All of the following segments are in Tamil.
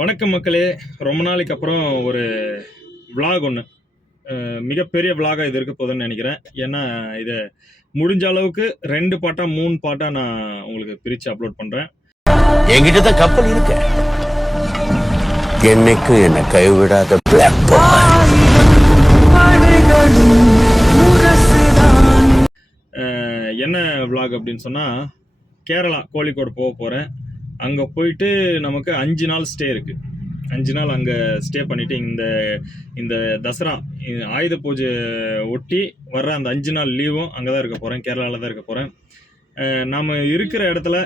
வணக்கம் மக்களே. ரொம்ப நாளைக்கு அப்புறம் ஒரு விளாக் ஒன்று, மிகப்பெரிய விளாகாக இது இருக்க போதுன்னு நினைக்கிறேன். ஏன்னா இதை முடிஞ்ச அளவுக்கு 2 பாட்டா 3 பாட்டா நான் உங்களுக்கு பிரித்து அப்லோட் பண்ணுறேன். என்கிட்ட தான் கப்பல் இருக்கு, என்னைக்கும் என்னை கைவிடாத என்ன விளாக் அப்படின்னு சொன்னால், கேரளா கோழிக்கோடு போக போகிறேன். அங்கே போயிட்டு நமக்கு 5 நாள் ஸ்டே இருக்குது. 5 நாள் அங்கே ஸ்டே பண்ணிவிட்டு இந்த தசரா ஆயுத பூஜை ஒட்டி வர்ற அந்த 5 நாள் லீவும் அங்கே தான் இருக்க போகிறேன், கேரளாவில் தான் இருக்க போகிறேன். நம்ம இருக்கிற இடத்துல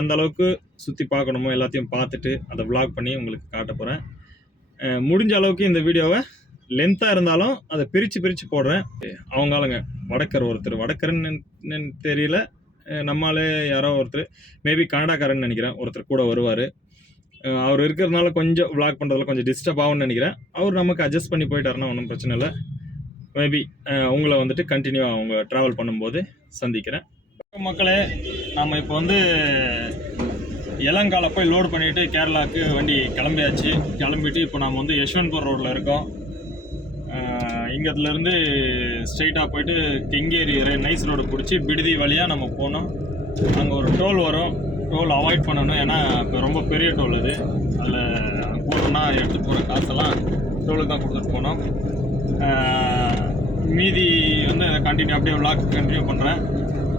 எந்த அளவுக்கு சுற்றி பார்க்கணுமோ எல்லாத்தையும் பார்த்துட்டு அதை விளாக் பண்ணி உங்களுக்கு காட்ட போகிறேன். முடிஞ்ச அளவுக்கு இந்த வீடியோவை லென்த்தாக இருந்தாலும் அதை பிரித்து போடுறேன். அவங்க ஆளுங்க வடக்கருன்னு தெரியல, நம்மளாலே யாரோ ஒருத்தர், மேபி கனடாக்காரன்னு நினைக்கிறேன், ஒருத்தர் கூட வருவார். அவர் இருக்கிறதுனால கொஞ்சம் விளாக் பண்ணுறதுல கொஞ்சம் டிஸ்டர்ப் ஆகும்னு நினைக்கிறேன். அவர் நமக்கு அட்ஜஸ்ட் பண்ணி போயிட்டாருன்னா ஒன்றும் பிரச்சனை இல்லை. மேபி உங்களை வந்துட்டு கண்டினியூவாக அவங்க ட்ராவல் பண்ணும்போது சந்திக்கிறேன். மக்களே, நம்ம இப்போ இளங்கால போய் லோடு பண்ணிவிட்டு கேரளாவுக்கு வண்டி கிளம்பிட்டு இப்போ நாம் யஷ்வந்த்பூர் ரோட்டில் இருக்கோம். இங்கேருந்து ஸ்ட்ரெயிட்டாக போயிட்டு கெங்கேரி நைஸ் ரோடு பிடிச்சி பிடுதி வழியாக நம்ம போனோம். அங்கே ஒரு டோல் வரும், டோல் அவாய்ட் பண்ணணும். ஏன்னா இப்போ ரொம்ப பெரிய டோல் அது, அதில் போகணுன்னா எடுத்துகிட்டு போகிற காசெல்லாம் டோலுக்கு தான் கொடுத்துட்டு போனோம். மீதி அப்படியே விளாக் கண்டினியூ பண்ணுறேன்.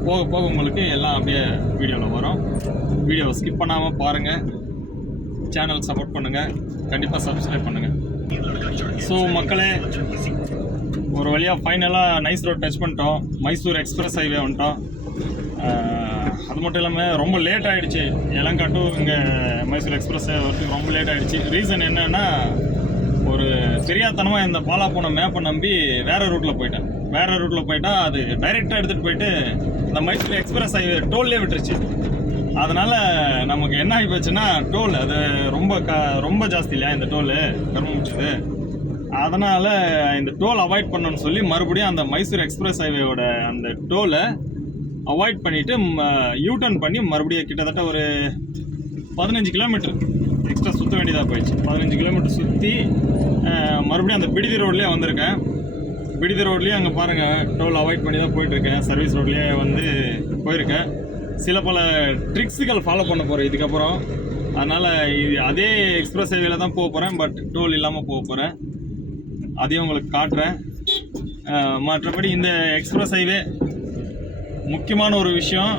போக உங்களுக்கு எல்லாம் அப்படியே வீடியோவில் வரும். வீடியோவை ஸ்கிப் பண்ணாமல் பாருங்கள், சேனல் சப்போர்ட் பண்ணுங்கள், கண்டிப்பாக சப்ஸ்கிரைப் பண்ணுங்கள். ஸோ மக்களே, ஒரு வழியாக ஃபைனலாக நைஸ் ரோட் டச் பண்ணிட்டோம். மைசூர் எக்ஸ்பிரஸ் ஹைவே வந்துட்டோம். அது மட்டும் இல்லாமல் ரொம்ப லேட் ஆகிடுச்சு. இலங்கா டு இங்கே மைசூர் எக்ஸ்பிரஸ் வரதுக்கு ரொம்ப லேட் ஆகிடுச்சு. ரீசன் என்னென்னா, ஒரு தெரியாதனமாக இந்த பாலா போன மேப்பை நம்பி வேறு ரூட்டில் போயிட்டேன். அது டைரெக்டாக எடுத்துகிட்டு போயிட்டு இந்த மைசூர் எக்ஸ்பிரஸ் ஹைவே டோல்லே விட்டுருச்சு. அதனால் நமக்கு என்ன ஆகி போச்சுன்னா, டோல் அது ரொம்ப ஜாஸ்தி இல்லையா இந்த டோலு, கரும்புச்சுது. அதனால் இந்த டோல் அவாய்ட் பண்ணணும்னு சொல்லி மறுபடியும் அந்த மைசூர் எக்ஸ்பிரஸ் ஹைவேயோட அந்த டோலை அவாய்ட் பண்ணிவிட்டு யூட்டர்ன் பண்ணி மறுபடியும் கிட்டத்தட்ட ஒரு 15 கிலோமீட்டர் எக்ஸ்ட்ரா சுற்ற வேண்டியதாக போயிடுச்சு. 15 கிலோமீட்டர் சுற்றி மறுபடியும் அந்த பிடிதி ரோட்லேயே வந்திருக்கேன். பிடிதி ரோட்லேயே அங்கே பாருங்கள், டோல் அவாய்ட் பண்ணி தான் போயிட்டுருக்கேன். சர்வீஸ் ரோட்லேயே போயிருக்கேன். சில பல ட்ரிக்ஸுகள் ஃபாலோ பண்ண போகிறேன் இதுக்கப்புறம். அதனால் அதே எக்ஸ்பிரஸ் ஹைவேல தான் போக போகிறேன், பட் டோல் இல்லாமல் போக போகிறேன். அதையும் உங்களுக்கு காட்டுறேன். மற்றபடி இந்த எக்ஸ்பிரஸ் ஹைவே முக்கியமான ஒரு விஷயம்,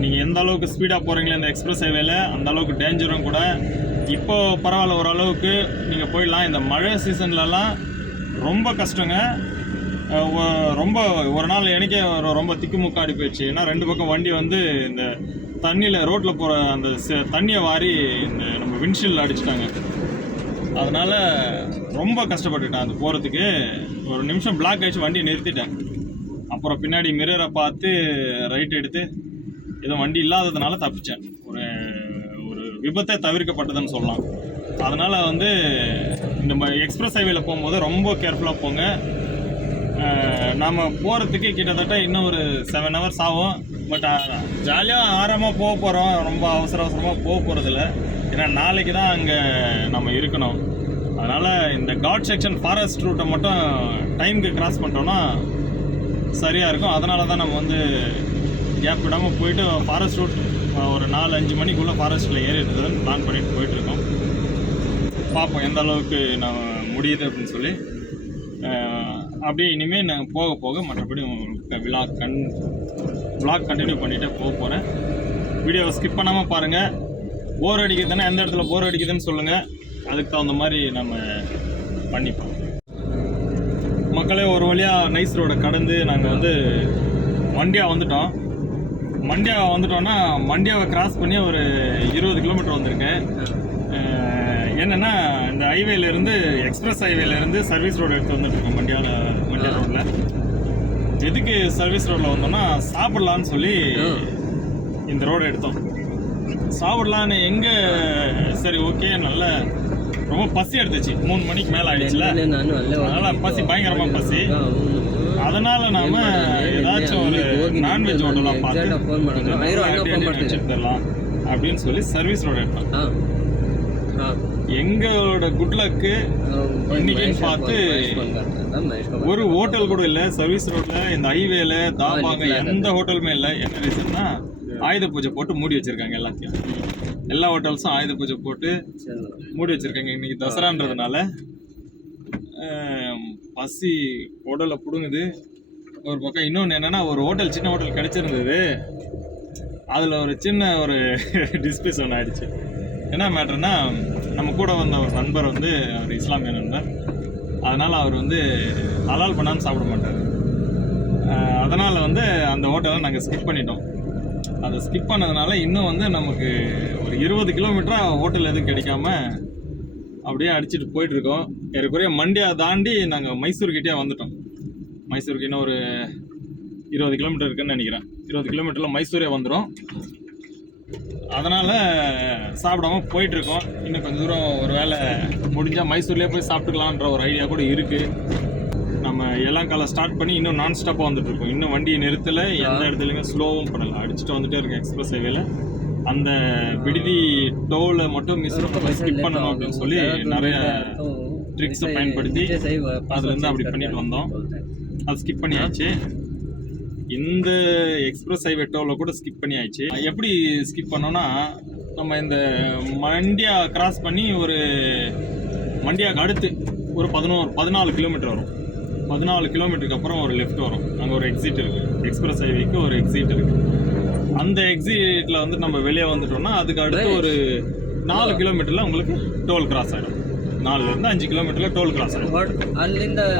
நீங்கள் எந்த அளவுக்கு ஸ்பீடாக போகிறீங்களோ இந்த எக்ஸ்பிரஸ் ஹைவேல அந்த அளவுக்கு டேஞ்சரும் கூட. இப்போது பரவாயில்ல, ஓரளவுக்கு நீங்கள் போயிடலாம். இந்த மழை சீசன்லலாம் ரொம்ப கஷ்டங்க. ரொம்ப ஒரு நாள் எனக்கே ரொம்ப திக்குமுக்காடி போயிடுச்சு. ஏன்னா 2 பக்கம் வண்டி இந்த தண்ணியில் ரோட்டில் போகிற அந்த தண்ணியை வாரி இந்த நம்ம விண்ட்ஷீல்டில் அடிச்சிட்டாங்க. அதனால் ரொம்ப கஷ்டப்பட்டுட்டேன். அது போகிறதுக்கு ஒரு நிமிஷம் பிளாக் ஆகிடுச்சு, வண்டியை நிறுத்திட்டேன். அப்புறம் பின்னாடி மிரரை பார்த்து ரைட் எடுத்து ஏதோ வண்டி இல்லாததுனால தப்பிச்சேன். ஒரு விபத்தை தவிர்க்கப்பட்டதுன்னு சொல்லலாம். அதனால் இந்த எக்ஸ்பிரஸ் ஹைவேல போகும்போது ரொம்ப கேர்ஃபுல்லாக போங்க. நம்ம போகிறதுக்கு கிட்டத்தட்ட இன்னும் ஒரு 7 ஹவர்ஸ் ஆகும். பட் ஜாலியாக ஆரமாக போக போகிறோம், ரொம்ப அவசரமாக போக போகிறதில்ல. ஏன்னா நாளைக்கு தான் அங்கே நம்ம இருக்கணும். அதனால் இந்த காட் செக்ஷன் ஃபாரஸ்ட் ரூட்டை மட்டும் டைமுக்கு கிராஸ் பண்ணிட்டோன்னா சரியாக இருக்கும். அதனால தான் நம்ம கேப் விடாமல் போயிட்டு ஃபாரஸ்ட் ரூட் ஒரு 4-5 மணிக்குள்ளே ஃபாரஸ்ட்டில் ஏறிடுறதுன்னு பிளான் பண்ணிட்டு போயிட்டுருக்கோம். பார்ப்போம் எந்த அளவுக்கு நான் முடியுது அப்படின்னு சொல்லி. அப்படியே இனிமேல் நான் போக மற்றபடி உங்களுக்கு விளாக் கண்டினியூ பண்ணிகிட்டே போக போகிறேன். வீடியோவை ஸ்கிப் பண்ணாமல் பாருங்கள். போர் அடிக்குதுன்னா எந்த இடத்துல போர் அடிக்குதுன்னு சொல்லுங்கள், அதுக்கு தகுந்த மாதிரி நம்ம பண்ணிப்போம். மக்களே, ஒரு வழியாக நைஸ் ரோடை கடந்து நாங்கள் மண்டியா வந்துட்டோம். மண்டியாவை கிராஸ் பண்ணி ஒரு 20 கிலோமீட்டர் வந்திருக்கேன். என்னென்னா, இந்த ஹைவேலேருந்து எக்ஸ்பிரஸ் ஹைவேலேருந்து சர்வீஸ் ரோடு எடுத்து வந்துட்டுருக்கோம். மண்டியா ரோட்டில். எதுக்கு சர்வீஸ் ரோட்டில் வந்தோம்னா, சாப்பிட்லான்னு சொல்லி இந்த ரோடு எடுத்தோம். சாப்பிட்லான்னு எங்கே, சரி ஓகே, நல்ல ரொம்ப பசி எடுத்துச்சு. 3 மணிக்கு மேலே ஆகிடுச்சுல, அதனால் பயங்கரமாக பசி. அதனால் நாம் ஏதாச்சும் ஒரு நான்வெஜ் ஹோட்டலாக பார்த்து வச்சுட்டு போயிடலாம் அப்படின்னு சொல்லி சர்வீஸ் ரோடு எடுத்தோம். எங்களோட குட் லக்கு இன்னைக்குன்னு பார்த்து ஒரு ஹோட்டல் கூட இல்லை சர்வீஸ் ரோட்ல இந்த ஹைவேல தாபாங்க எந்த ஹோட்டலுமே இல்லை. என்ன ரீசன்னா ஆயுத பூஜை போட்டு மூடி வச்சிருக்காங்க எல்லாத்தையும். எல்லா ஹோட்டல்ஸும் ஆயுத பூஜை போட்டு மூடி வச்சிருக்காங்க. இன்னைக்கு தசரான்றதுனால பசி உடலை பிடுங்குது ஒரு பக்கம். இன்னொன்று என்னன்னா ஒரு ஹோட்டல் சின்ன ஹோட்டல் கிடைச்சிருந்தது, அதில் ஒரு சின்ன ஒரு டிஸ்பியூஸ் ஒன்று ஆயிடுச்சு. என்ன மேட்டர்னா நம்ம கூட வந்த ஒரு நண்பர் வந்து அவர் இஸ்லாமிய நண்பர், அதனால் அவர் வந்து ஹலால் பண்ணாமல் சாப்பிட மாட்டார். அதனால் வந்து அந்த ஹோட்டலை நாங்கள் ஸ்கிப் பண்ணிட்டோம். அதை ஸ்கிப் பண்ணதுனால இன்னும் வந்து நமக்கு ஒரு 20 கிலோமீட்டராக ஹோட்டல் எதுவும் கிடைக்காம அப்படியே அடிச்சுட்டு போயிட்டுருக்கோம். ஏறக்குறைய மண்டியா தாண்டி நாங்கள் மைசூர்கிட்டே வந்துட்டோம். மைசூருக்கு இன்னும் ஒரு 20 கிலோமீட்டர் இருக்குன்னு நினைக்கிறேன். 20 கிலோமீட்டரில் மைசூரே வந்துடும். அதனால் சாப்பிடாம போயிட்டுருக்கோம். இன்னும் கொஞ்சம் தூரம் ஒரு வேளை முடிஞ்சால் மைசூர்லேயே போய் சாப்பிட்டுக்கலான்ற ஒரு ஐடியா கூட இருக்குது. நம்ம எலங்கால ஸ்டார்ட் பண்ணி இன்னும் நான் ஸ்டாப்பாக வந்துட்டுருக்கோம். இன்னும் வண்டியை நிறுத்தலை, எந்த இடத்துலையுமே ஸ்லோவும் பண்ணலை, அடிச்சுட்டு வந்துட்டே இருக்கேன் எக்ஸ்பிரஸ் ஹைவேல. அந்த விடுதி டோலை மட்டும் ஸ்கிப் பண்ணணும் அப்படின்னு சொல்லி நிறைய ட்ரிக்ஸை பயன்படுத்தி அதுலேருந்து அப்படி பண்ணிட்டு வந்தோம். அது ஸ்கிப் பண்ணியாச்சு. இந்த எக்ஸ்பிரஸ் ஹைவே டோலில் கூட ஸ்கிப் பண்ணியாச்சு. எப்படி ஸ்கிப் பண்ணோன்னா நம்ம இந்த மண்டியா கிராஸ் பண்ணி ஒரு மண்டியாவுக்கு அடுத்து ஒரு 14 கிலோமீட்டர் வரும். 14 கிலோமீட்டருக்கு அப்புறம் ஒரு லெஃப்ட் வரும். அங்கே ஒரு எக்ஸிட் இருக்குது. எக்ஸ்பிரஸ் ஹைவேக்கு ஒரு எக்ஸிட் இருக்குது. அந்த எக்ஸிட்டில் வந்து நம்ம வெளியே வந்துட்டோம்னா அதுக்கு அடுத்து ஒரு 4 கிலோமீட்டரில் உங்களுக்கு டோல் கிராஸ் ஆகிடும். 4லேருந்து 5 கிலோமீட்டரில் டோல் கிராஸ் ஆகிடும்.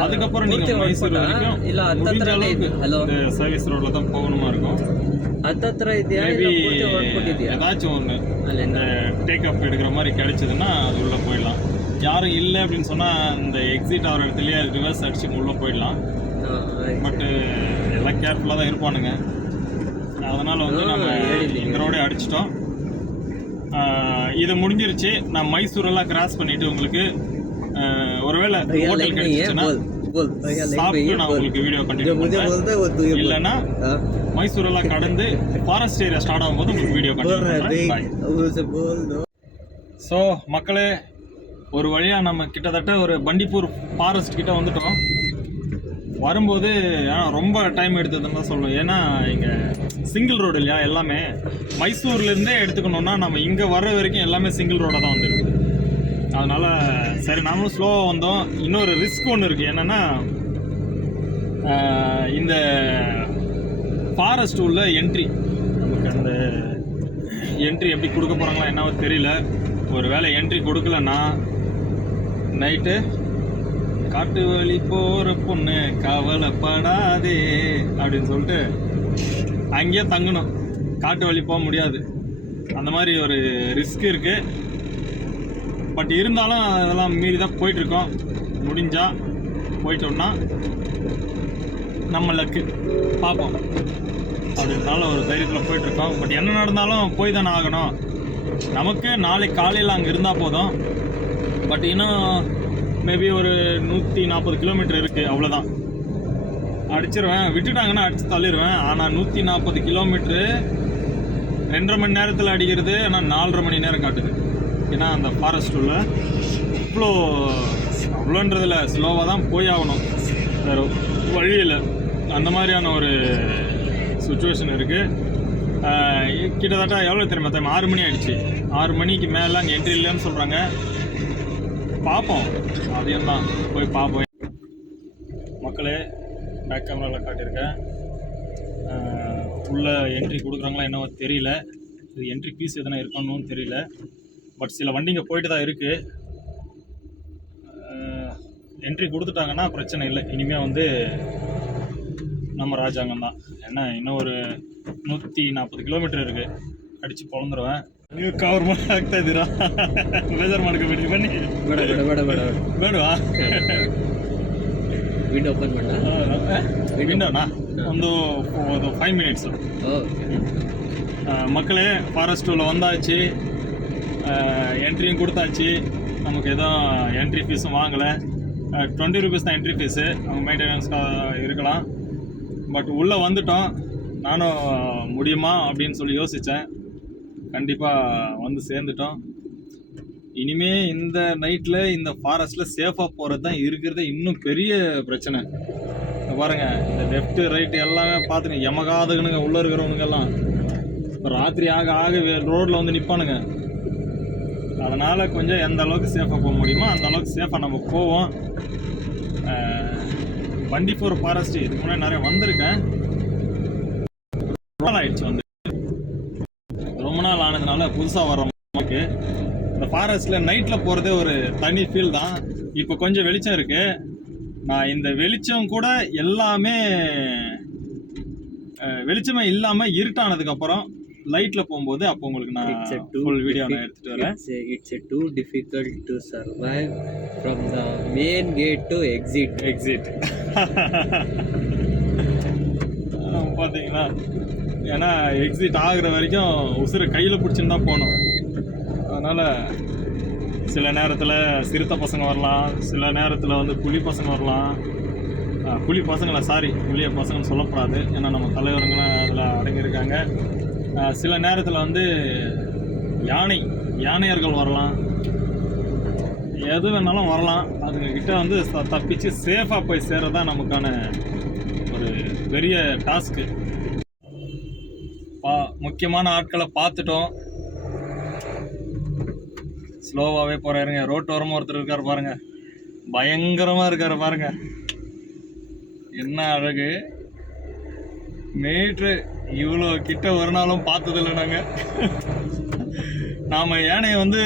அதுக்கப்புறம் நீங்கள் மைசூர் வரைக்கும் முடிஞ்ச அளவுக்கு இந்த சர்வீஸ் ரோட்டில் தான் போகணுமா இருக்கும். ஏதாச்சும் ஒன்று இந்த டேக்அப் எடுக்கிற மாதிரி கிடைச்சதுன்னா அது உள்ளே போயிடலாம். யாரும் இல்லை அப்படின்னு சொன்னால் இந்த எக்ஸிட் ஆகிற இடத்துலையே ரிவர்ஸ் அடிச்சு உள்ளே போயிடலாம். பட்டு எல்லாம் கேர்ஃபுல்லாக தான் இருப்பானுங்க. அதனால் வந்து நம்ம இந்த ரோடே அடிச்சிட்டோம். இது முடிஞ்சிருச்சு. நான் மைசூரெல்லாம் கிராஸ் பண்ணிவிட்டு உங்களுக்கு ஒருவேளை ஹோட்டல் கிடைச்சிச்சுன்னா சாப்பிட்டு நான் உங்களுக்கு வீடியோ கண்டினியூ பண்ணுறேன். இல்லைன்னா மைசூரெல்லாம் கடந்து ஃபாரஸ்ட் ஏரியா ஸ்டார்ட் ஆகும்போது உங்களுக்கு வீடியோ கண்டினியூ பண்ணுறேன். ஸோ மக்களே, ஒரு வழியாக நம்ம கிட்டத்தட்ட ஒரு பண்டிப்பூர் ஃபாரஸ்ட் கிட்ட வந்துட்டோம். வரும்போது ரொம்ப டைம் எடுத்ததுன்னு தான் சொல்லணும். ஏன்னா இங்கே சிங்கிள் ரோடு இல்லையா, எல்லாமே மைசூர்லேருந்தே எடுத்துக்கணுன்னா நம்ம இங்கே வர்ற வரைக்கும் எல்லாமே சிங்கிள் ரோடாக தான் வந்துருக்கு. அதனால் சரி நாமளும் ஸ்லோவாக வந்தோம். இன்னொரு ரிஸ்க் ஒன்று இருக்குது. என்னென்னா இந்த ஃபாரஸ்ட் உள்ள என்ட்ரி, நமக்கு அந்த என்ட்ரி எப்படி கொடுக்க போகிறாங்களா என்னவோ தெரியல. ஒரு வேளை என்ட்ரி கொடுக்கலன்னா நைட்டு காட்டு வழி போகிற பொண்ணு கவலைப்படாதே அப்படின்னு சொல்லிட்டு அங்கேயே தங்கணும். காட்டு வழி போக முடியாது. அந்த மாதிரி ஒரு ரிஸ்க் இருக்குது. பட் இருந்தாலும் அதெல்லாம் மீறி தான் போயிட்டுருக்கோம். முடிஞ்சால் போயிட்டோம்னா நம்ம லக்கு பார்ப்போம் அப்படின்றனால ஒரு தைரியத்தில் போயிட்டுருக்கோம். பட் என்ன நடந்தாலும் போய் தானே ஆகணும். நமக்கு நாளைக்கு காலையில் அங்கே இருந்தால் போதும். பட் இன்னும் மேபி ஒரு 140 கிலோமீட்டர் இருக்குது, அவ்வளோதான். அடிச்சிருவேன், விட்டுட்டாங்கன்னா அடித்து தள்ளிடுவேன். ஆனால் 140 கிலோமீட்ரு 2.5 மணி நேரத்தில் அடிக்கிறது. ஆனால் 4.5 மணி நேரம் காட்டுது. ஏன்னா அந்த ஃபாரஸ்ட் உள்ள அவ்வளோன்றதில் ஸ்லோவாக தான் போய் ஆகணும், வேறு வழியில். அந்த மாதிரியான ஒரு சுச்சுவேஷன் இருக்குது. கிட்டத்தட்ட எவ்வளோ தெரியுமா டைம்? 6 மணி ஆகிடுச்சு. 6 மணிக்கு மேலே அங்கே என்ட்ரி இல்லைன்னு சொல்கிறாங்க. பார்ப்போம், அதையும் தான் போய் பார்ப்போம். மக்களே, பேக் கேமராவில் காட்டியிருக்கேன். உள்ள என்ட்ரி கொடுக்குறாங்களா என்னவோ தெரியல. இது என்ட்ரி ஃபீஸ் எதனா இருக்கணும்னு தெரியல. பட் சில வண்டிங்க போயிட்டு தான் இருக்குது. என்ட்ரி கொடுத்துட்டாங்கன்னா பிரச்சனை இல்லை. இனிமேல் வந்து நம்ம ராஜாங்கம் தான். ஏன்னா இன்னும் ஒரு 140 கிலோமீட்டர் இருக்குது. ಅಡಿಸಿ ಪೊಳಂದ್ರವ ನೀವು ಕವರ್ ಮಾಡಿ ಆಗ್ತಾ ಇದ್ದೀರಾ? ಬೇಜಾರು ಮಾಡ್ಕೋಬೇಡಿ, ಬನ್ನಿ. ಬೇಡ ಬೇಡ ಬೇಡ ಬೇಡ ಬೇಡವಾ? ವಿಂಡೋ ಓಪನ್ ಮಾಡ. ವಿಂಡೋನಾ ಒಂದು 5 மினிட்ஸ். மக்களே, ஃபாரஸ்ட் உள்ள வந்தாச்சு, என்ட்ரியும் கொடுத்தாச்சு. நமக்கு எதுவும் என்ட்ரி ஃபீஸும் வாங்கலை. 20 rupees தான் என்ட்ரி ஃபீஸு. அவங்க மெயின்டெனன்ஸ்க்காக இருக்கலாம். பட் உள்ளே வந்துட்டோம். நானும் முடியுமா அப்படின்னு சொல்லி யோசித்தேன். கண்டிப்பாக வந்து சேர்ந்துட்டோம். இனிமே இந்த நைட்டில் இந்த ஃபாரஸ்ட்டில் சேஃபாக போகிறது தான் இருக்கிறதே இன்னும் பெரிய பிரச்சனை. இங்க பாருங்க, இந்த லெஃப்ட்டு ரைட்டு எல்லாமே பார்த்துங்க, எமகாதுகனுங்க உள்ளே இருக்கிறவனுங்கெல்லாம் இப்போ ராத்திரி ஆக ஆக ரோட்டில் வந்து நிற்பானுங்க. அதனால் கொஞ்சம் எந்த அளவுக்கு சேஃபாக போக முடியுமோ அந்த அளவுக்கு சேஃபாக நம்ம போவோம். பண்டிப்பூர் ஃபாரஸ்ட் இதுக்கு முன்னாடி நிறைய வந்திருக்கேன். ரொம்ப நாள் ஆயிடுச்சு வந்து, ரொம்ப நாள் ஆனதுனால புதுசாக வர நமக்கு இந்த ஃபாரஸ்ட்டில் நைட்டில் போகிறதே ஒரு தனி ஃபீல் தான். இப்போ கொஞ்சம் வெளிச்சம் இருக்குது. நான் இந்த வெளிச்சம் கூட எல்லாமே வெளிச்சமே இல்லாமல் இருட்டானதுக்கப்புறம் லைட்ல போகும்போது அப்போ உங்களுக்கு நான் ஃபுல் வீடியோ நான் எடுத்துட்டு வரேன். It's too difficult to survive from the main gate to exit. பார்த்தீங்கன்னா ஏன்னா எக்ஸிட் ஆகுற வரைக்கும் உசுரை கையில் பிடிச்சின்னு தான் போகணும். அதனால் சில நேரத்தில் சிறுத்தை பசங்க வரலாம், சில நேரத்தில் வந்து புலி பசங்க வரலாம். புலி பசங்கன்னு சொல்லக்கூடாது, ஏன்னா நம்ம தலைவருங்களாம் அதில் அடங்கியிருக்காங்க. சில நேரத்தில் வந்து யானையர்கள் வரலாம், எது வேணாலும் வரலாம். அதுங்கக்கிட்ட வந்து தப்பிச்சு சேஃபாக போய் சேர்றதான் நமக்கான ஒரு பெரிய டாஸ்க்கு. முக்கியமான ஆட்களை பார்த்துட்டோம். ஸ்லோவாகவே போகிறாருங்க. ரோட்டு ஓரமாக ஒருத்தர் இருக்கார் பாருங்க, பயங்கரமாக இருக்கார் பாருங்க, என்ன அழகு. மீட்ரு இவ்வளோ கிட்ட ஒரு நாளும் பார்த்ததில்லை நாங்கள். நாம் யானையை வந்து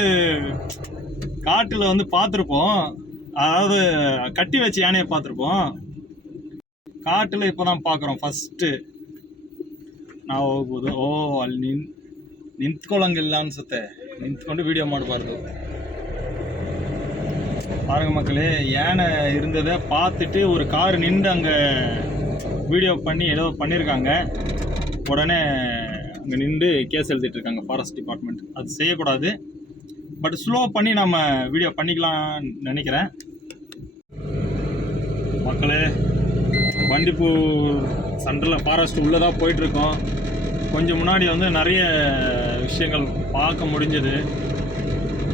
காட்டில் வந்து பார்த்துருப்போம், அதாவது கட்டி வச்ச யானையை பார்த்துருப்போம். காட்டில் இப்போ தான் பார்க்குறோம் ஃபஸ்ட்டு. ನಾವು ಹೋಗ್ಬೋದು. ಅಲ್ಲಿ ನಿಂತ್ಕೊಳ್ಳಂಗಿಲ್ಲ ಅನ್ಸುತ್ತೆ, ನಿಂತ್ಕೊಂಡು ವಿಡಿಯೋ ಮಾಡಬಾರ್ದು. பாருங்க மக்களே, யானை இருந்ததை பார்த்துட்டு ஒரு கார் நின்று அங்கே வீடியோ பண்ணி ஏதோ பண்ணியிருக்காங்க. உடனே அங்கே நின்று கேஸ் எழுதிட்டு இருக்காங்க ஃபாரஸ்ட் டிபார்ட்மெண்ட். அது செய்யக்கூடாது, பட் ஸ்லோ பண்ணி நம்ம வீடியோ பண்ணிக்கலாம்னு நினைக்கிறேன். மக்களே, பண்டிப்பூர் சென்ட்ரலில் ஃபாரஸ்ட் உள்ளே தான் போயிட்டுருக்கோம். கொஞ்சம் முன்னாடி வந்து நிறைய விஷயங்கள் பார்க்க முடிஞ்சது.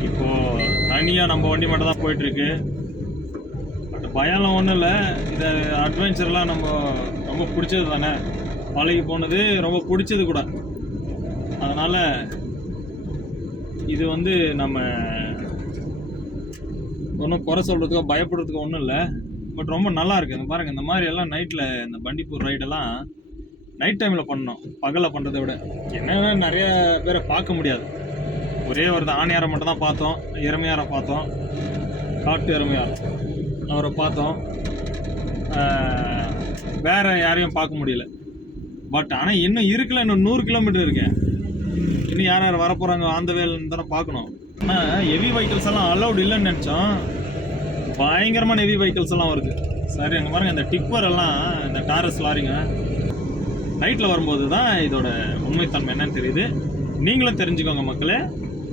இப்போது தனியாக நம்ம வண்டி மட்டும் தான் போயிட்டுருக்கு. பட் பயம்லாம் ஒன்றும் இல்லை. இந்த அட்வென்ச்சர்லாம் நம்ம ரொம்ப பிடிச்சது தானே, பழகி போனது ரொம்ப பிடிச்சது கூட. அதனால் இது வந்து நம்ம ஒன்றும் குறை சொல்கிறதுக்கோ பயப்படுறதுக்கோ ஒன்றும் இல்லை, பட் ரொம்ப நல்லா இருக்குது. பாருங்கள், இந்த மாதிரி எல்லாம் நைட்டில் இந்த பண்டிப்பூர் ரைடெல்லாம் நைட் டைமில் பண்ணணும், பகலில் பண்ணுறதை விட. என்னென்னா நிறைய பேரை பார்க்க முடியாது. ஒரே ஒரு ஆணையாரை மட்டும் தான் பார்த்தோம், எருமையாரை பார்த்தோம், காட்டு எருமையார் அவரை பார்த்தோம். வேறு யாரையும் பார்க்க முடியல. பட் ஆனால் இன்னும் இருக்குல்ல, இன்னும் 100 கிலோமீட்டர் இருக்கேன். இன்னும் யார் யார் வரப்போகிறாங்க அந்த வேலைன்னு தானே பார்க்கணும். ஆனால் ஹெவி வெஹிக்கிள்ஸ் எல்லாம் அலௌட் இல்லைன்னு நினச்சோம். பயங்கரமான ஹெவி வெஹிக்கிள்ஸ் எல்லாம் வருது. சரி, அங்கே பாருங்கள், இந்த டிப்பர் எல்லாம், இந்த டாரஸ் லாரிங்க நைட்டில் வரும்போது தான் இதோட உண்மைத்தன்மை என்னன்னு தெரியுது. நீங்களும் தெரிஞ்சுக்கோங்க மக்களே.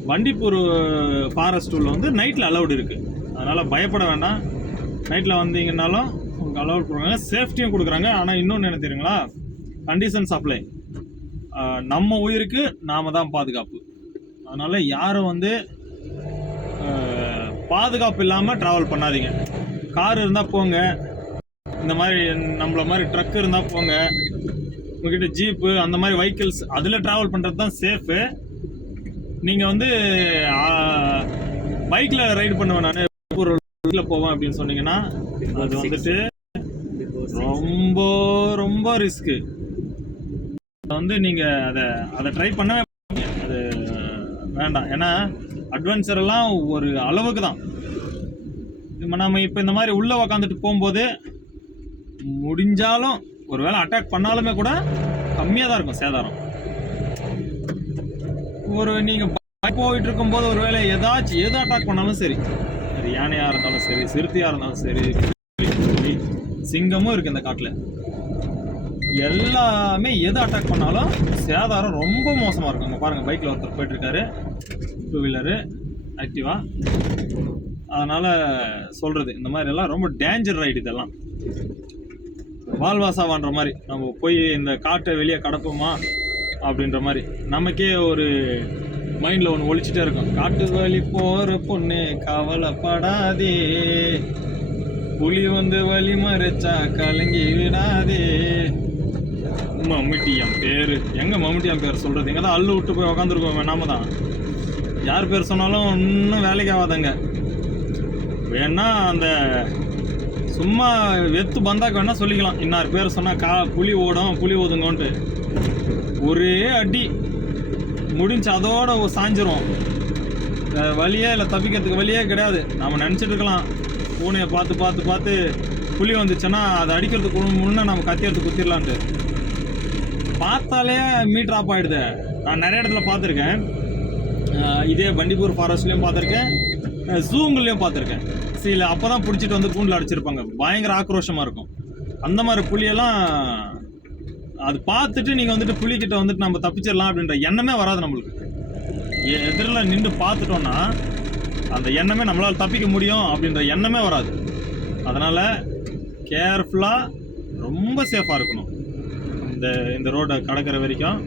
பண்டிப்பூர் ஃபாரஸ்ட் உள்ள வந்து நைட்டில் அலௌட் இருக்குது, அதனால் பயப்பட வேண்டாம். நைட்டில் வந்தீங்கன்னாலும் உங்களுக்கு அலௌட் கொடுக்குறாங்க, சேஃப்டியும் கொடுக்குறாங்க. ஆனால் இன்னொன்று என்ன தெரியுங்களா, கண்டிஷன்ஸ் அப்ளை. நம்ம உயிருக்கு நாம் தான் பாதுகாப்பு. அதனால் யாரும் வந்து பாதுகாப்பு இல்லாமல் ட்ராவல் பண்ணாதீங்க. கார் இருந்தால் போங்க, இந்த மாதிரி நம்மள மாதிரி ட்ரக் இருந்தால் போங்க. உங்ககிட்ட ஜீப்பு அந்த மாதிரி வெஹிக்கிள்ஸ் அதில் ட்ராவல் பண்ணுறது தான் சேஃபு. நீங்கள் வந்து பைக்கில் ரைடு பண்ணுவேன், நான் ஒரு பைக்கில் போவேன் அப்படின்னு சொன்னீங்கன்னா அது வந்துட்டு ரொம்ப ரொம்ப ரிஸ்க்கு. வந்து நீங்கள் அதை ட்ரை பண்ணவே அது வேண்டாம். ஏன்னா அட்வென்ச்சர் எல்லாம் ஒரு அளவுக்கு தான். நம்ம இப்போ இந்த மாதிரி உள்ளே உக்காந்துட்டு போகும்போது முடிஞ்சாலும் ஒரு வேளை அட்டாக் பண்ணாலுமே கூட கம்மியாக தான் இருக்கும் சேதாரம். ஒரு நீங்கள் போயிட்டு இருக்கும்போது ஒரு வேளை ஏதாச்சும் எது அட்டாக் பண்ணாலும் சரி, அது யானையாக இருந்தாலும் சரி, சிறுத்தையாக இருந்தாலும் சரி, சிங்கமும் இருக்குது இந்த காட்டில், எல்லாமே எது அட்டாக் பண்ணாலும் சேதாரம் ரொம்ப மோசமாக இருக்குங்க. பாருங்கள், பைக்கில் ஒருத்தர் போயிட்டுருக்காரு, 2 வீலரு ஆக்டிவா. அதனால் சொல்கிறது, இந்த மாதிரி எல்லாம் ரொம்ப டேஞ்சர் ரைடு. இதெல்லாம் வாழ்வாசாவான்ற மாதிரி நம்ம போய் இந்த காட்டை வெளியே கடப்போமா அப்படின்ற மாதிரி நமக்கே ஒரு மைண்டில் ஒன்று ஒழிச்சிட்டே இருக்கும். காட்டு வழி போகிற பொண்ணு கவலைப்படாதே, புலி வந்து வழி மறைச்சா கலங்கி விடாதே. மம்முட்டியான் பேர் எங்கே? மம்முட்டியான் பேர் சொல்கிறது எங்கே தான் அள்ளு விட்டு போய் உக்காந்துருக்கோம். நாம தான் யார் பேர் சொன்னாலும் ஒன்றும் வேலைக்கு ஆகாதங்க. வேணா அந்த சும்மா வெத்து பந்தாக்கு வேணா சொல்லிக்கலாம். இன்னார் பேர் சொன்னால் புலி ஓடும் புலி ஓதுங்கன்ட்டு ஒரே அடி முடிஞ்சு அதோட சாஞ்சிரும். வழியே இல்லை, தப்பிக்கிறதுக்கு வழியே கிடையாது. நம்ம நினச்சிட்டு இருக்கலாம் பூனையை பார்த்து பார்த்து பார்த்து புலி வந்துச்சுன்னா அதை அடிக்கிறதுக்கு முன்னே நம்ம கத்தி எடுத்து குத்திடலான்ட்டு. பார்த்தாலே மீட் ஆஃப் ஆகிடுது. நான் நிறைய இடத்துல பார்த்துருக்கேன். இதே பண்டிப்பூர் ஃபாரஸ்ட்லேயும் பார்த்துருக்கேன், ஜூங்கள்லேயும் பார்த்துருக்கேன். சில அப்போ தான் பிடிச்சிட்டு வந்து கூண்டில் அடிச்சிருப்பாங்க. பயங்கர ஆக்ரோஷமாக இருக்கும். அந்த மாதிரி புலியெல்லாம் அது பார்த்துட்டு நீங்கள் வந்துட்டு புலிக்கிட்ட வந்துட்டு நம்ம தப்பிச்சிடலாம் அப்படின்ற எண்ணமே வராது நம்மளுக்கு. எதிரில் நின்று பார்த்துட்டோன்னா அந்த எண்ணமே நம்மளால் தப்பிக்க முடியும் அப்படின்ற எண்ணமே வராது. அதனால் கேர்ஃபுல்லாக ரொம்ப சேஃபாக இருக்கணும் இந்த ரோடை கடக்கிற வரைக்கும்.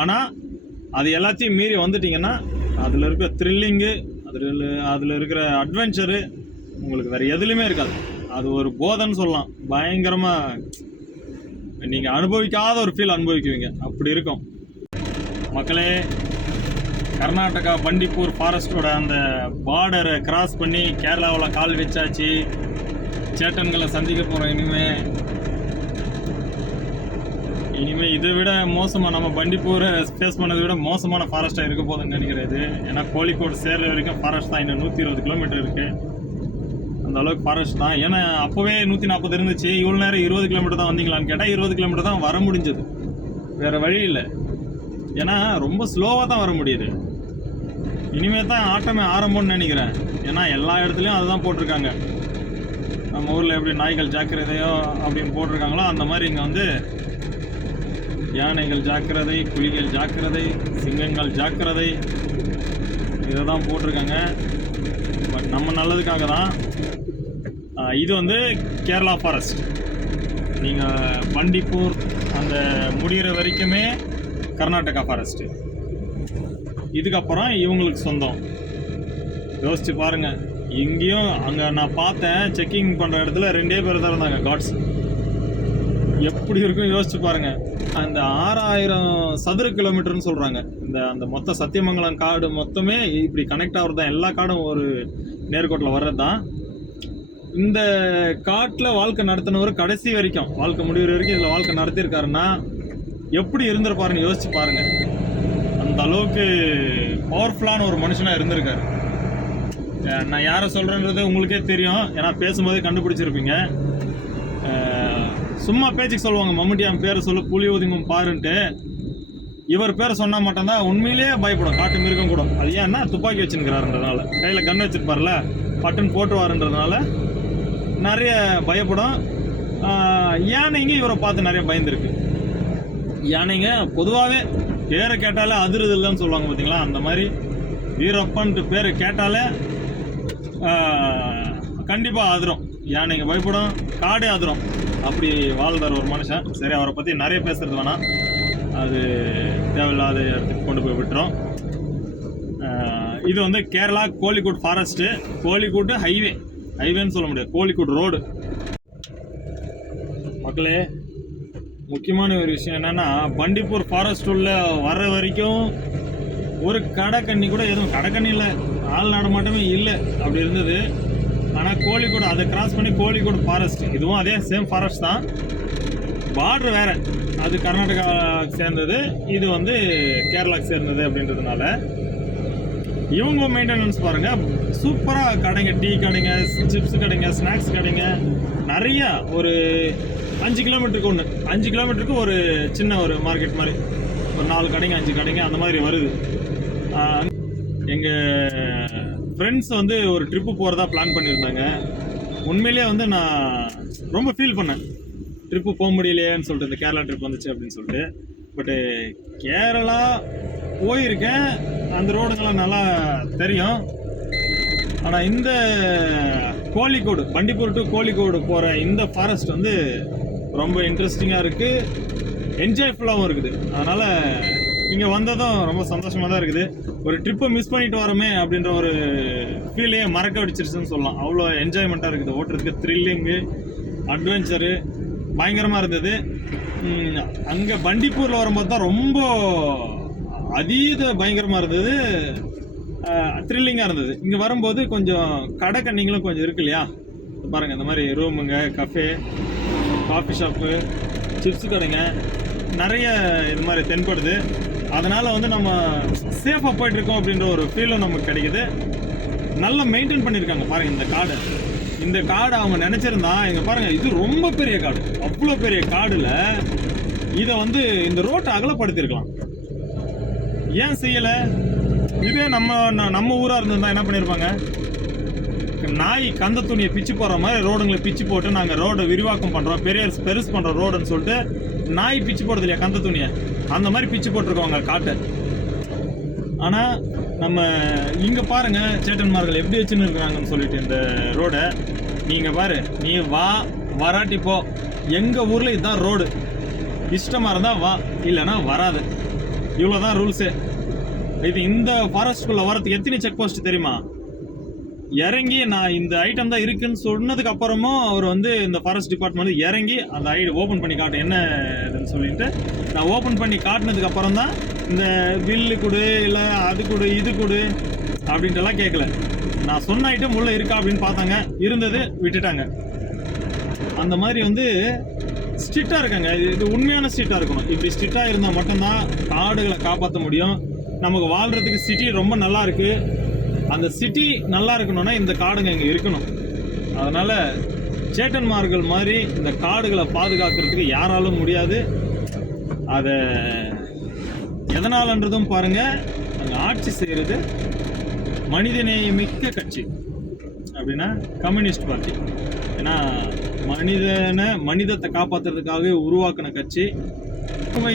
ஆனால் அது எல்லாத்தையும் மீறி வந்துட்டிங்கன்னா அதில் இருக்கிற த்ரில்லிங்கு, அதில் இருக்கிற அட்வென்ச்சரு உங்களுக்கு வேறு எதுலேயுமே இருக்காது. அது ஒரு போதைன்னு சொல்லலாம். பயங்கரமாக நீங்கள் அனுபவிக்காத ஒரு ஃபீல் அனுபவிக்குவீங்க. அப்படி இருக்கும் மக்களே. கர்நாடகா பண்டிப்பூர் ஃபாரஸ்ட்டோட அந்த பார்டரை கிராஸ் பண்ணி கேரளாவில் கால் வச்சாச்சு. சேட்டன்களை சந்திக்க போகிறோம். இனிமேல் இதை விட மோசமாக நம்ம பண்டிப்பூரை ஃபேஸ் பண்ணதை விட மோசமான ஃபாரஸ்ட்டாக இருக்க போதுன்னு நினைக்கிறது. ஏன்னா கோழிக்கோடு சேர்ற வரைக்கும் ஃபாரஸ்ட் தான். இன்னும் 120 கிலோமீட்டர் இருக்குது. அந்த அளவுக்கு ஃபாரஸ்ட் தான். ஏன்னா அப்போவே 140 இருந்துச்சு. இவ்வளோ நேரம் 20 கிலோமீட்டர் தான் வந்தீங்களான்னு கேட்டால் 20 கிலோமீட்டர் தான் வர முடிஞ்சது. வேறு வழி இல்லை. ஏன்னா ரொம்ப ஸ்லோவாக தான் வர முடியுது. இனிமேல் தான் ஆட்டமே ஆரம்பம்னு நினைக்கிறேன். ஏன்னா எல்லா இடத்துலையும் அதுதான் போட்டிருக்காங்க. நம்ம ஊரில் எப்படி நாய்கள் ஜாக்கிரதையோ அப்படின்னு போட்டிருக்காங்களோ அந்த மாதிரி இங்கே வந்து யானைகள் ஜாக்கிரதை, புலிகள் ஜாக்கிரதை, சிங்கங்கள் ஜாக்கிரதை, இதை தான் போட்டிருக்காங்க. பட் நம்ம நல்லதுக்காக தான். இது வந்து கேரளா ஃபாரஸ்ட். நீங்கள் பண்டிப்பூர் அந்த முடிகிற வரைக்குமே கர்நாடகா ஃபாரஸ்ட்டு. இதுக்கப்புறம் இவங்களுக்கு சொந்தம். யோசிச்சு பாருங்கள். இங்கேயும் அங்கே நான் பார்த்தேன், செக்கிங் பண்ணுற இடத்துல 2 பேர் தான் இருந்தாங்க காட்ஸ். எப்படி இருக்கும் யோசிச்சு பாருங்கள். அந்த 6000 சதுர கிலோமீட்டர்னு சொல்கிறாங்க. அந்த மொத்த சத்தியமங்கலம் காடு மொத்தமே இப்படி கனெக்ட் ஆகிறது தான். எல்லா காடும் ஒரு நேர்கோட்டில் வர்றது தான். இந்த காட்டில் வாழ்க்கை நடத்தினவர் கடைசி வரைக்கும், வாழ்க்கை முடிகிற வரைக்கும் இதில் வாழ்க்கை நடத்தியிருக்காருன்னா எப்படி இருந்திருப்பாருன்னு யோசிச்சு பாருங்கள். அந்த அளவுக்கு பவர்ஃபுல்லான ஒரு மனுஷனாக இருந்திருக்காரு. நான் யாரை சொல்கிறேன்றது உங்களுக்கே தெரியும். ஏன்னா பேசும்போதே கண்டுபிடிச்சிருப்பீங்க. சும்மா பேச்சுக்கு சொல்லுவாங்க, மம்முட்டியான் பேரை சொல்லு புலி ஒதுங்கும் பாருன்ட்டு. இவர் பேரை சொன்னால் மட்டும்தான் உண்மையிலேயே பயப்படும் காட்டு மிருகம் கூட. அது ஏன்னா துப்பாக்கி வச்சுருக்கிறாருன்றதுனால, கையில் கன்று வச்சுருப்பார்ல, பட்டுன்னு போட்டுவாருன்றதுனால நிறைய பயப்படும். யானைங்க இவரை பார்த்து நிறைய பயந்துருக்கு. யானைங்க பொதுவாகவே பேரை கேட்டாலே அதிருது இல்லைன்னு சொல்லுவாங்க பார்த்தீங்களா, அந்த மாதிரி வீரப்பன்ட்டு பேரை கேட்டாலே கண்டிப்பாக அதிரும். யானைங்க பயப்படும், காடே அதிரும். அப்படி வாழ்ந்தார் ஒரு மனுஷன். சரி, அவரை பற்றி நிறைய பேசுறது வேணாம், அது தேவையில்லாத இடத்துக்கு கொண்டு போய் விட்டுரும். இது வந்து கேரளா கோழிக்கோட் ஃபாரஸ்ட்டு. கோழிக்கோட்டு ஹைவேன்னு சொல்ல முடியாது, கோழிக்கோட் ரோடு. மக்களே, முக்கியமான ஒரு விஷயம் என்னென்னா, பண்டிப்பூர் ஃபாரஸ்ட் உள்ள வர்ற வரைக்கும் ஒரு கடைக்கண்ணி கூட எதுவும் கடைக்கண்ணி இல்லை, ஆள் நடமாட்டமே இல்லை, அப்படி இருந்தது. ஆனால் கோழிக்கோடு அதை கிராஸ் பண்ணி கோழிக்கோடு ஃபாரஸ்ட், இதுவும் அதே சேம் ஃபாரஸ்ட் தான். பார்டர் வேறு, அது கர்நாடகா சேர்ந்தது, இது வந்து கேரளாவுக்கு சேர்ந்தது. அப்படின்றதுனால இவங்க மெயின்டெனன்ஸ் பாருங்கள், சூப்பராக கடைங்க, டீ கடைங்க, சிப்ஸ் கடைங்க, ஸ்நாக்ஸ் கடைங்க நிறையா. ஒரு 5 கிலோமீட்டருக்கு ஒன்று, 5 கிலோமீட்டருக்கு ஒரு சின்ன ஒரு மார்க்கெட் மாதிரி, ஒரு 4 கடைங்க 5 கடைங்க அந்த மாதிரி வருது. எங்கள் ஃப்ரெண்ட்ஸ் வந்து ஒரு ட்ரிப்பு போகிறதா பிளான் பண்ணியிருந்தாங்க. உண்மையிலே வந்து நான் ரொம்ப ஃபீல் பண்ணேன், ட்ரிப்பு போக முடியலையேன்னு சொல்லிட்டு. இந்த கேரளா ட்ரிப் வந்துச்சு அப்படின்னு சொல்லிட்டு. பட்டு கேரளா போயிருக்கேன், அந்த ரோடுங்கெல்லாம் நல்லா தெரியும். ஆனால் இந்த கோழிக்கோடு, பண்டிப்பூர் டு கோழிக்கோடு போகிற இந்த ஃபாரஸ்ட் வந்து ரொம்ப இன்ட்ரெஸ்டிங்காக இருக்குது, என்ஜாய்ஃபுல்லாகவும் இருக்குது. அதனால் இங்கே வந்ததும் ரொம்ப சந்தோஷமாக தான் இருக்குது. ஒரு ட்ரிப்பை மிஸ் பண்ணிட்டு வரோமே அப்படின்ற ஒரு ஃபீலே மறக்க அடிச்சிருச்சுன்னு சொல்லலாம். அவ்வளோ என்ஜாய்மெண்ட்டாக இருக்குது ஓட்டுறதுக்கு. த்ரில்லிங்கு, அட்வென்ச்சரு பயங்கரமாக இருந்தது. அங்கே பண்டிப்பூரில் வரும்போது தான் ரொம்ப அதீத பயங்கரமாக இருந்தது, த்ரில்லிங்காக இருந்தது. இங்கே வரும்போது கொஞ்சம் கடை கண்ணிங்களும் கொஞ்சம் இருக்கு இல்லையா, பாருங்கள் இந்த மாதிரி ரூமுங்க, கஃபே, காஃபி ஷாப்பு, சிப்ஸ் கடைங்க நிறைய இது மாதிரி தென்படுது. அதனால் வந்து நம்ம சேஃபாக போயிட்டுருக்கோம் அப்படின்ற ஒரு ஃபீலும் நமக்கு கிடைக்குது. நல்லா மெயின்டைன் பண்ணியிருக்காங்க பாருங்கள் இந்த காடை. இந்த காடை அவங்க நினச்சிருந்தா, இங்கே பாருங்கள் இது ரொம்ப பெரிய காடு. அவ்வளோ பெரிய காடில் இதை வந்து இந்த ரோட்டை அகலப்படுத்தியிருக்கலாம். ஏன் செய்யலை? இதே நம்ம ஊராக இருந்திருந்தா என்ன பண்ணியிருப்பாங்க, நாய் கந்த துணியை பிச்சு போடுற மாதிரி ரோடுங்களை பிச்சு போட்டு நாங்கள் ரோடை விரிவாக்கம் பண்ணுறோம், பெருசு பண்ணுறோம் ரோடுன்னு சொல்லிட்டு நாய் பிச்சு போடுறது இல்லையா கந்த துணியை, அந்த மாதிரி பிச்சு போட்டிருக்கோங்க காட்டை. ஆனால் நம்ம இங்கே பாருங்கள் சேட்டன்மார்கள் எப்படி வச்சுன்னு இருக்கிறாங்கன்னு சொல்லிட்டு இந்த ரோடை. நீங்கள் பாரு, நீ வராட்டி போ, எங்கள் ஊரில் இதுதான் ரோடு, இஷ்டமாக இருந்தால் வா, இல்லைன்னா வராது, இவ்வளோதான் ரூல்ஸு. இது இந்த ஃபாரஸ்ட்குள்ளே வரதுக்கு எத்தனை செக் போஸ்ட் தெரியுமா? இறங்கி நான் இந்த ஐட்டம் தான் இருக்குன்னு சொன்னதுக்கு அப்புறமும் அவர் வந்து இந்த ஃபாரஸ்ட் டிபார்ட்மெண்ட் இறங்கி அந்த ஐடி ஓப்பன் பண்ணி காட்டு என்ன இதுன்னு சொல்லிட்டு, நான் ஓப்பன் பண்ணி காட்டினதுக்கு அப்புறம் தான் இந்த பில்லு கொடு, இல்லை அது கொடு, இது கொடு அப்படின்ட்டுலாம் கேட்கல. நான் சொன்ன ஐட்டம் உள்ள இருக்கா அப்படின்னு பார்த்தாங்க, இருந்தது, விட்டுட்டாங்க. அந்த மாதிரி வந்து ஸ்ட்ரிக்டாக இருக்காங்க. இது உண்மையான ஸ்ட்ரிக்டாக இருக்கணும். இப்படி ஸ்ட்ரிக்டாக இருந்தால் மட்டும்தான் காடுகளை காப்பாற்ற முடியும். நமக்கு வாழ்கிறதுக்கு சிட்டி ரொம்ப நல்லா இருக்குது. அந்த சிட்டி நல்லா இருக்கணும்னா இந்த காடுங்க இங்கே இருக்கணும். அதனால் சேட்டன்மார்கள் மாதிரி இந்த காடுகளை பாதுகாக்கிறதுக்கு யாராலும் முடியாது. அதை எதனாலன்றதும் பாருங்கள், அங்கே ஆட்சி செய்கிறது மனிதநேயமிக்க கட்சி அப்படின்னா கம்யூனிஸ்ட் பார்ட்டி. ஏன்னா மனிதத்தை காப்பாற்றுறதுக்காக உருவாக்கின கட்சி.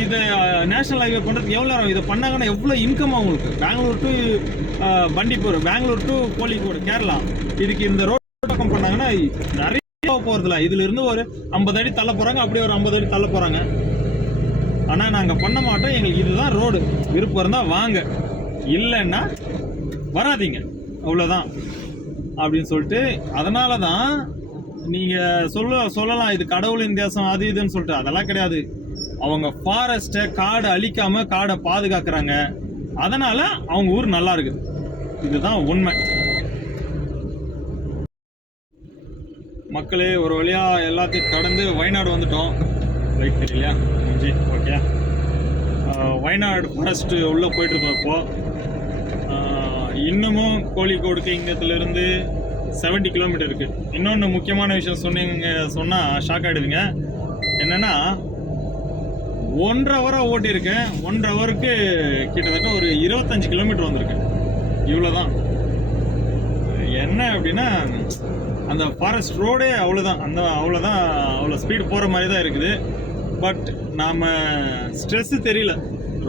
இதை நேஷனல் ஹைவே பண்ணுறதுக்கு எவ்வளோ நேரம், இதை பண்ணாங்கன்னா எவ்வளோ இன்கம் அவங்களுக்கு. பெங்களூர் டு பண்டிப்பூர், பெங்களூர் டு கோழிக்கோடு, கேரளா, இதுக்கு இந்த ரோட் பக்கம் பண்ணாங்கன்னா நிறைய போகிறதில்ல. இதிலிருந்து ஒரு 50 அடி தள்ள போகிறாங்க, அப்படியே ஒரு 50 அடி தள்ள போகிறாங்க. ஆனால் நாங்கள் பண்ண மாட்டோம், எங்களுக்கு இதுதான் ரோடு, விருப்பம் இருந்தால் வாங்க, இல்லைன்னா வராதிங்க, அவ்வளோதான் அப்படின்னு சொல்லிட்டு. அதனால தான் நீங்கள் சொல்லலாம் இது கடவுளின் தேசம் அது இதுன்னு சொல்லிட்டு. அதெல்லாம் கிடையாது. அவங்க ஃபாரஸ்ட்டை, காடை அழிக்காம காடை பாதுகாக்கிறாங்க. அதனால அவங்க ஊர் நல்லா இருக்குது. இதுதான் உண்மை. மக்களே, ஒரு வழியா எல்லாத்தையும் கடந்து வயநாடு வந்துட்டோம். லைட் தெரியலையா? ஓகே, வயநாடு ஃபாரஸ்ட் உள்ளே போயிட்டுருக்கோம். இப்போ இன்னமும் கோழிக்கோடுக்கு இங்கத்துலேருந்து 70 கிலோமீட்டர் இருக்குது. இன்னொன்று முக்கியமான விஷயம் சொன்னால் ஷாக் ஆகிடுதுங்க. என்னென்னா 1.5 ஹவராக ஓட்டியிருக்கேன். 1.5 ஹவருக்கு கிட்டத்தட்ட ஒரு 25 கிலோமீட்டர் வந்திருக்கேன். இவ்வளோதான். என்ன அப்படின்னா அந்த ஃபாரஸ்ட் ரோடே அவ்வளோதான், அவ்வளோ ஸ்பீடு போகிற மாதிரி தான் இருக்குது. பட் நாம் ஸ்ட்ரெஸ்ஸு தெரியல,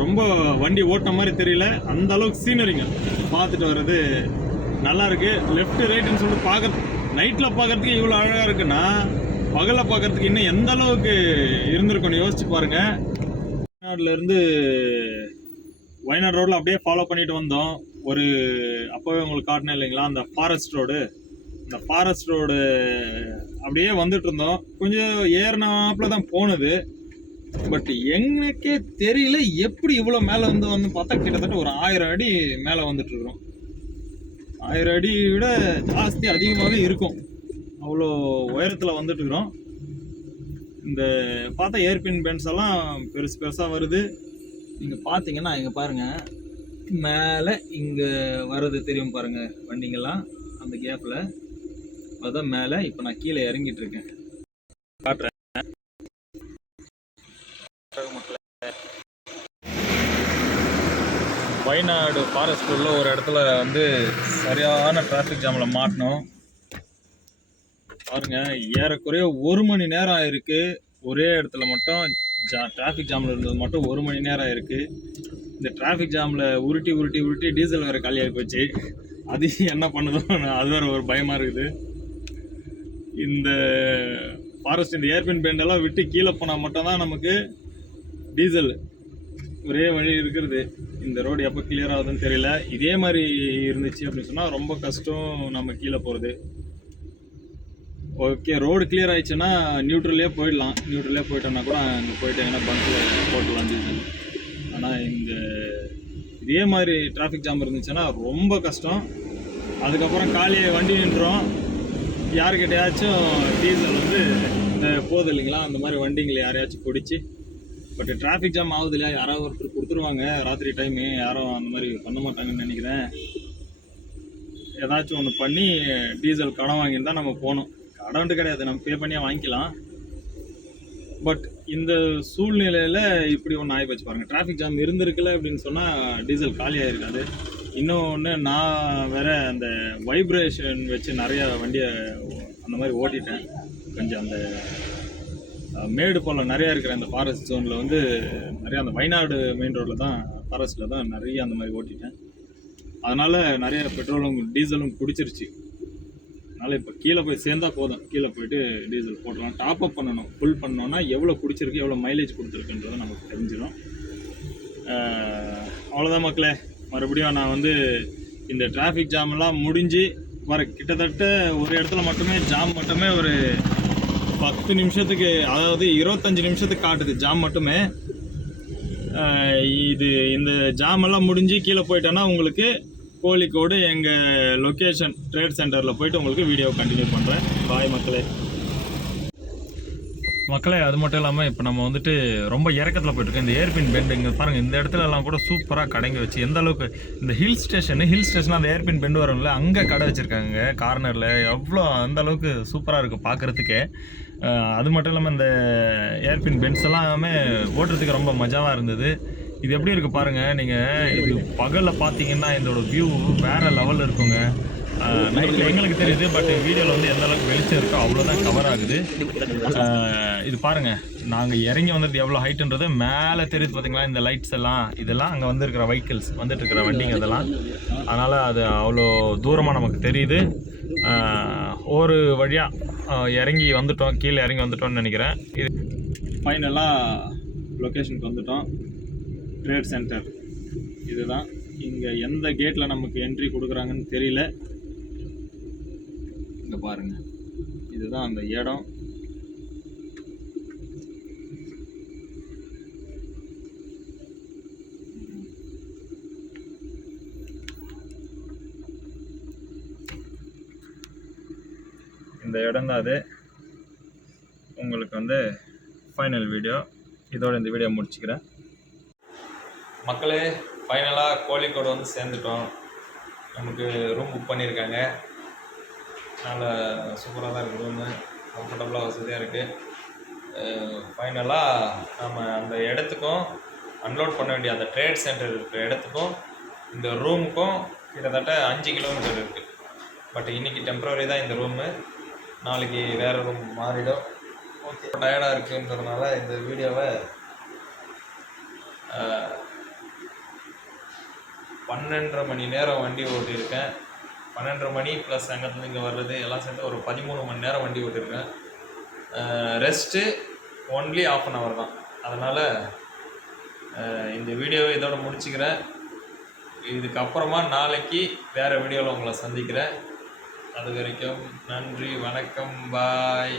ரொம்ப வண்டி ஓட்ட மாதிரி தெரியல. அந்த அளவுக்கு சீனரிங்க பார்த்துட்டு வர்றது நல்லா இருக்கு. லெஃப்ட் ரைட்டுன்னு சொல்லிட்டு பார்க்கறது, நைட்டில் பார்க்கறதுக்கு இவ்வளோ அழகாக இருக்குன்னா பகலில் பார்க்கறதுக்கு இன்னும் எந்த அளவுக்கு இருந்திருக்குன்னு யோசிச்சு பாருங்க. வயநாடுலேருந்து வயநாடு ரோடில் அப்படியே ஃபாலோ பண்ணிட்டு வந்தோம். ஒரு அப்போவே உங்களுக்கு காட்டினேன் இல்லைங்களா, அந்த ஃபாரஸ்ட் ரோடு. இந்த ஃபாரஸ்ட் ரோடு அப்படியே வந்துட்டு இருந்தோம். கொஞ்சம் ஏறினாப்புல தான் போனது. பட் எனக்கே தெரியல எப்படி இவ்வளோ மேலே வந்து பார்த்தா கிட்டத்தட்ட ஒரு 1000 அடி மேலே வந்துட்டு இருக்கிறோம். 1000 அடி விட ஜாஸ்தி அதிகமாகவே இருக்கும். அவ்வளோ உயரத்தில் வந்துட்டு இருக்கிறோம். இந்த பார்த்தா ஏர்பின் பென்ஸ் எல்லாம் பெருசாக வருது. நீங்கள் பார்த்தீங்கன்னா இங்கே பாருங்கள், மேலே இங்கே வர்றது தெரியும் பாருங்கள் வண்டிங்கெல்லாம், அந்த கேப்பில் அதுதான் மேலே. இப்போ நான் கீழே இறங்கிட்டு இருக்கேன், காட்டுறேன். வயநாடு ஃபாரஸ்ட் உள்ள ஒரு இடத்துல வந்து சரியான டிராஃபிக் ஜாமில் மாட்டினோம். பாருங்க, ஏறக்குறைய 1 மணி நேரம் ஆயிருக்கு. ஒரே இடத்துல மட்டும் டிராஃபிக் ஜாமில் இருந்தது மட்டும் 1 மணி நேரம் ஆயிருக்கு. இந்த டிராஃபிக் ஜாமில் உருட்டி டீசல் வேறு காலியாகி போச்சு. அது என்ன பண்ணுதோ அது வேறு ஒரு பயமாக இருக்குது. இந்த ஃபாரஸ்ட் இந்த ஏர்பின் பேண்டெல்லாம் விட்டு கீழே போனால் மட்டும்தான் நமக்கு டீசல் ஒரே வழி இருக்கிறது. இந்த ரோடு எப்போ கிளியர் ஆகுதுன்னு தெரியல. இதே மாதிரி இருந்துச்சு அப்படின்னு சொன்னால் ரொம்ப கஷ்டம் நம்ம கீழே போகிறது. ஓகே, ரோடு கிளியர் ஆயிடுச்சுன்னா நியூட்ரல்லே போயிடலாம். நியூட்ரல்லே போயிட்டோம்னா கூட அங்கே போயிட்டு எங்கன்னா பங்க்கில் போட்டுலாம் டீசல். ஆனால் இந்த இதே மாதிரி டிராஃபிக் ஜாம் இருந்துச்சுன்னா ரொம்ப கஷ்டம். அதுக்கப்புறம் காலையே வண்டி நின்றோம். யாருக்கிட்டையாச்சும் டீசல் வந்து போகுது இல்லைங்களா, அந்த மாதிரி வண்டிங்களை யாரையாச்சும் பிடிச்சி. பட் டிராஃபிக் ஜாம் ஆகுது இல்லையா, யாராவது ஒருத்தர் கொடுத்துருவாங்க ராத்திரி டைமு. யாரும் அந்த மாதிரி பண்ண மாட்டாங்கன்னு நினைக்கிறேன். ஏதாச்சும் ஒன்று பண்ணி டீசல் கடன் வாங்கின்னு தான் நம்ம போகணும். கடன்ட்டு கிடையாது, நம்ம பே பண்ணியே வாங்கிக்கலாம். பட் இந்த சூழ்நிலையில் இப்படி ஒன்று ஆகி போச்சு பாருங்கள். டிராஃபிக் ஜாம் இருந்திருக்குல்ல அப்படின்னு சொன்னால் டீசல் காலியாக இருக்காது. இன்னொன்று, நான் வேற அந்த வைப்ரேஷன் வச்சு நிறைய வண்டியை அந்த மாதிரி ஓட்டிட்டேன். கொஞ்சம் அந்த மேடு பள்ளம் நிறையா இருக்கிற அந்த ஃபாரஸ்ட் ஜோனில் வந்து நிறையா அந்த வயநாடு மெயின் ரோட்டில் தான், ஃபாரஸ்ட்டில் தான் நிறைய அந்த மாதிரி ஓட்டிட்டேன். அதனால் நிறைய பெட்ரோலும் டீசலும் குடிச்சிருச்சு. அதனால் இப்போ கீழே போய் சேர்ந்தா போதும், கீழே போயிட்டு டீசல் போடலாம். டாப் அப் பண்ணணும். ஃபுல் பண்ணோன்னா எவ்வளோ குடிச்சிருக்கு, எவ்வளோ மைலேஜ் கொடுத்துருக்குன்றதை நமக்கு தெரிஞ்சிடும். அவ்வளோதான் மக்களே. மறுபடியும் நான் வந்து இந்த டிராஃபிக் ஜாமெல்லாம் முடிஞ்சு வர கிட்டத்தட்ட ஒரு இடத்துல மட்டுமே ஜாம் மட்டுமே ஒரு 10 நிமிஷத்துக்கு, அதாவது 25 நிமிஷத்துக்கு காட்டுது ஜாம் மட்டுமே. இது இந்த ஜாம் எல்லாம் முடிஞ்சு கீழே போயிட்டேன்னா உங்களுக்கு கோழிக்கோடு எங்கள் லொக்கேஷன் ட்ரேட் சென்டரில் போயிட்டு உங்களுக்கு வீடியோ கண்டினியூ பண்ணுறேன். பாய் மக்களே. மக்களே, அது மட்டும் இல்லாமல் இப்போ நம்ம வந்துட்டு ரொம்ப இறக்கத்தில் போயிட்டுருக்கோம். இந்த ஏர்பின் பெண்டு இங்கே பாருங்கள். இந்த இடத்துல எல்லாம் கூட சூப்பராக கடைங்க வச்சு, எந்த அளவுக்கு இந்த ஹில் ஸ்டேஷன் அந்த ஏர்பின் பெண்டு வரும்ல, அங்கே கடை வச்சுருக்காங்க கார்னரில். எவ்வளோ அந்த அளவுக்கு சூப்பராக இருக்குது பார்க்குறதுக்கே. அது மட்டும் இல்லாமல் இந்த ஏர்பின் பென்ஸ் எல்லாமே ஓட்டுறதுக்கு ரொம்ப மஜாவாக இருந்தது. இது எப்படி இருக்குது பாருங்கள். நீங்கள் இது பகலில் பார்த்தீங்கன்னா இதோட வியூ வேறு லெவலில் இருக்குங்க. நைட்டில் எங்களுக்கு தெரியுது, பட் வீடியோவில் வந்து எந்த அளவுக்கு வெளிச்சம் இருக்கோ அவ்வளோதான் கவர் ஆகுது. இது பாருங்கள், நாங்கள் இறங்கி வந்துட்டு எவ்வளோ ஹைட்டுன்றது மேலே தெரியுது பார்த்தீங்களா. இந்த லைட்ஸ் எல்லாம், இதெல்லாம் அங்கே வந்துருக்கிற வெஹிக்கிள்ஸ், வந்துட்டு இருக்கிற வண்டிங்க இதெல்லாம். அதனால் அது அவ்வளோ தூரமாக நமக்கு தெரியுது. ஒரு வழியாக இறங்கி வந்துட்டோம், கீழே இறங்கி வந்துட்டோம்னு நினைக்கிறேன். இது ஃபைனலாக லொக்கேஷனுக்கு வந்துட்டோம். ட்ரேட் சென்டர் இதுதான். இங்கே எந்த கேட்டில் நமக்கு என்ட்ரி கொடுக்குறாங்கன்னு தெரியல. இங்கே பாருங்கள், இதுதான் அந்த இடம். இந்த இடம் தான் அது. உங்களுக்கு வந்து ஃபைனல் வீடியோ இதோட இந்த வீடியோ முடிச்சுக்கிறேன் மக்களே. ஃபைனலாக கோழிக்கோடு வந்து சேர்ந்துட்டோம். நமக்கு ரூம் புக் பண்ணியிருக்காங்க. அதனால் சூப்பராக தான் இருக்குது ரூமு, கம்ஃபர்டபுளாக வசதியாக இருக்குது. ஃபைனலாக நம்ம அந்த இடத்துக்கும் அன்லோட் பண்ண வேண்டிய அந்த ட்ரேட் சென்டர் இருக்கிற இடத்துக்கும் இந்த ரூமுக்கும் கிட்டத்தட்ட 5 கிலோமீட்டர் இருக்குது. பட் இன்றைக்கி டெம்ப்ரவரி தான் இந்த ரூமு, நாளைக்கு வேறு ரூம் மாறிடும். ஓகே, டயர்டாக இருக்குன்றதுனால இந்த வீடியோவை 12.5 மணி நேரம் வண்டி ஓட்டியிருக்கேன். 12.5 மணி ப்ளஸ் அங்கேருந்து இங்கே வர்றது எல்லாம் சேர்த்து ஒரு 13 மணி நேரம் வண்டி ஓட்டியிருக்கேன். ரெஸ்ட்டு ஒன்லி ½ அன் ஹவர் தான். அதனால் இந்த வீடியோவை இதோட முடிச்சுக்கிறேன். இதுக்கப்புறமா நாளைக்கு வேறு வீடியோவில் உங்களை சந்திக்கிறேன். அது வரைக்கும் நன்றி, வணக்கம், பாய்.